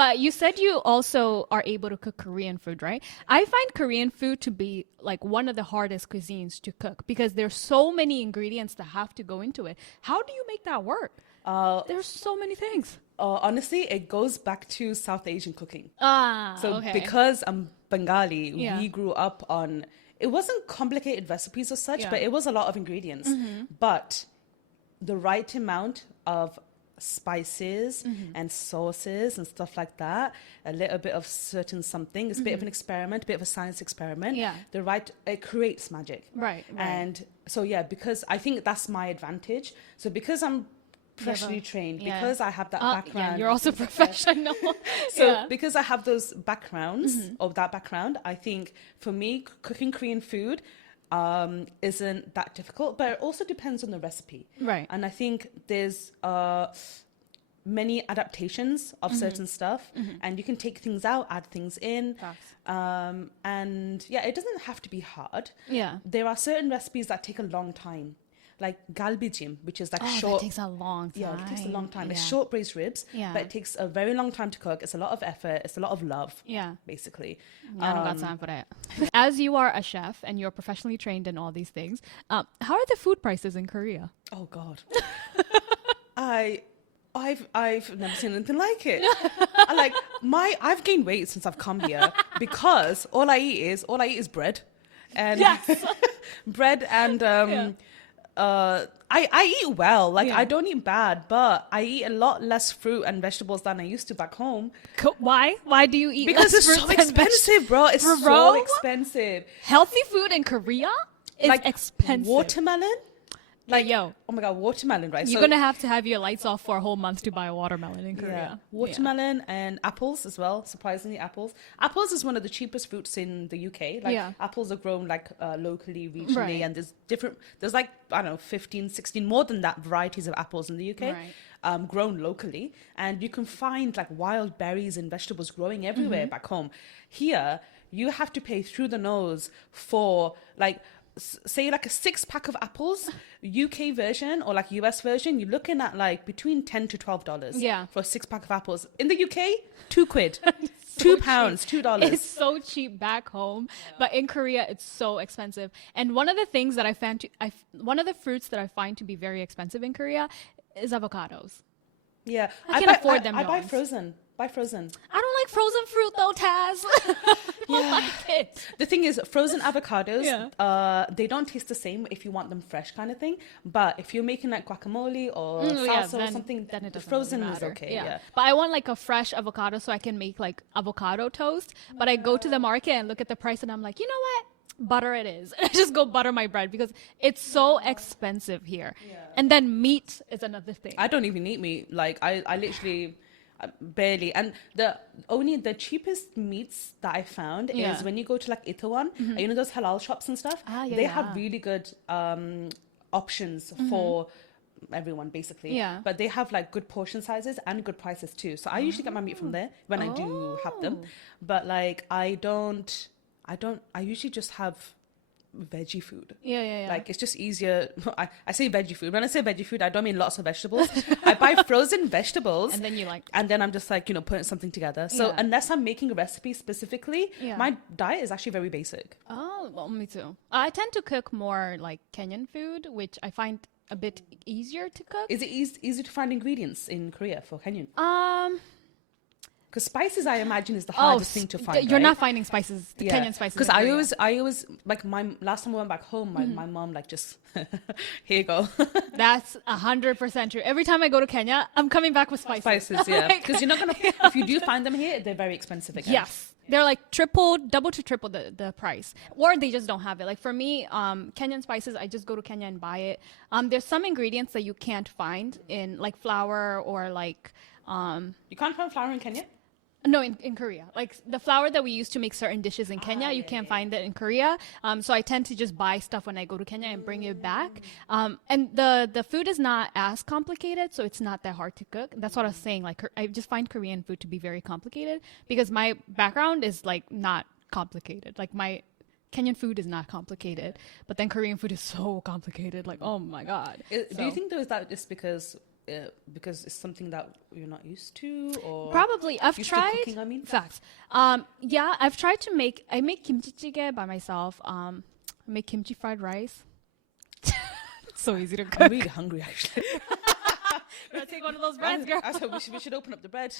But you said you also are able to cook Korean food, right? I find Korean food to be like one of the hardest cuisines to cook because there's so many ingredients that have to go into it. How do you make that work? There's so many things. Honestly, it goes back to South Asian cooking. So Okay. because I'm Bengali, Yeah. we grew up on, it wasn't complicated recipes as such, Yeah. but it was a lot of ingredients. But the right amount of spices and sauces and stuff like that, a little bit of certain something, it's a bit of an experiment, a bit of a science experiment. Yeah. It creates magic. Right. And so, yeah, because I think that's my advantage. So because I'm professionally trained, yeah. because I have that background. Yeah, you're also professional. So Yeah. because I have those backgrounds of that background, I think for me, cooking Korean food isn't that difficult, but it also depends on the recipe. Right. And I think there's many adaptations of certain stuff, and you can take things out, add things in. And yeah, it doesn't have to be hard. Yeah. There are certain recipes that take a long time. Like galbijim, which is like short. That takes a long time. Yeah, it takes a long time. It's Yeah. short braised ribs, Yeah. but it takes a very long time to cook. It's a lot of effort. It's a lot of love. Yeah. Basically. I don't got time for that. As you are a chef and you're professionally trained in all these things, how are the food prices in Korea? Oh God. I've never seen anything like it. I've gained weight since I've come here because all I eat is bread, and Yes. bread and I eat well. Like I don't eat bad, but I eat a lot less fruit and vegetables than I used to back home. Why? Why do you eat Because less it's so fruits and expensive, bro. It's Bro? so expensive. Healthy food in Korea is Like expensive. watermelon. Like, yo, Oh my God, watermelon, right? you're gonna have to have your lights off for a whole month to buy a watermelon in Yeah. Korea. Watermelon and apples as well. Surprisingly, apples. Apples is one of the cheapest fruits in the UK. Like apples are grown locally, regionally, Right. and there's like, I don't know, 15, 16, more than that varieties of apples in the UK. Right. Grown locally, and you can find like wild berries and vegetables growing everywhere back home. Here, you have to pay through the nose for like say like a 6-pack of apples. UK version or like US version, you're looking at like between $10 to $12 for a 6-pack of apples. In the UK, £2, £2, $2. It's so cheap back home, but in Korea it's so expensive. And one of the things that one of the fruits that I find to be very expensive in Korea is avocados. Yeah, I can't afford them. I buy Jones. frozen. Buy frozen. I don't like frozen fruit though, Taz. I don't like it. The thing is, frozen avocados, they don't taste the same if you want them fresh, kind of thing. But if you're making like guacamole or salsa or something, then it the doesn't frozen really is matter. okay. Yeah. But I want like a fresh avocado so I can make like avocado toast. But I go to the market and look at the price and I'm like, you know what? Butter it is. And I just go butter my bread because it's so expensive here. Yeah. And then meat is another thing. I don't even eat meat. Like I literally barely. And the cheapest meats that I found is when you go to like Itaewon, you know those halal shops and stuff. They have really good options for everyone basically. Yeah. But they have like good portion sizes and good prices too. So I usually get my meat from there when I do have them. But like I usually just have veggie food. Yeah. Like it's just easier. I say veggie food. When I say veggie food, I don't mean lots of vegetables. I buy frozen vegetables. And then I'm just like, putting something together. So unless I'm making a recipe specifically, my diet is actually very basic. Oh, well, me too. I tend to cook more like Kenyan food, which I find a bit easier to cook. Is it easy to find ingredients in Korea for Kenyan? Because spices, I imagine, is the hardest thing to find. You're not finding spices, Kenyan spices. Because I always like last time I went back home, my mom like just here you go. That's 100% true. Every time I go to Kenya, I'm coming back with spices. Spices, yeah. Because you're not gonna. If you do find them here, they're very expensive again. Yes. They're like double to triple the price. Or they just don't have it. Like for me, Kenyan spices, I just go to Kenya and buy it. There's some ingredients that you can't find in like flour or like... You can't find flour in Kenya? No, in Korea. Like the flour that we use to make certain dishes in Kenya, you can't find it in Korea. So I tend to just buy stuff when I go to Kenya and bring it back. And the food is not as complicated, so it's not that hard to cook. That's what I was saying. Like I just find Korean food to be very complicated because my background is like not complicated. Like my Kenyan food is not complicated, but then Korean food is so complicated. Like, oh my God. Do you think though is that just because because it's something that you're not used to, or Probably. I've used to tried. cooking, I mean, Facts. Yeah, I've tried to make. I make kimchi jjigae by myself. I make kimchi fried rice. It's so easy to cook. I'm really hungry actually. Take one of those breads, girl. I said we should open up the bread.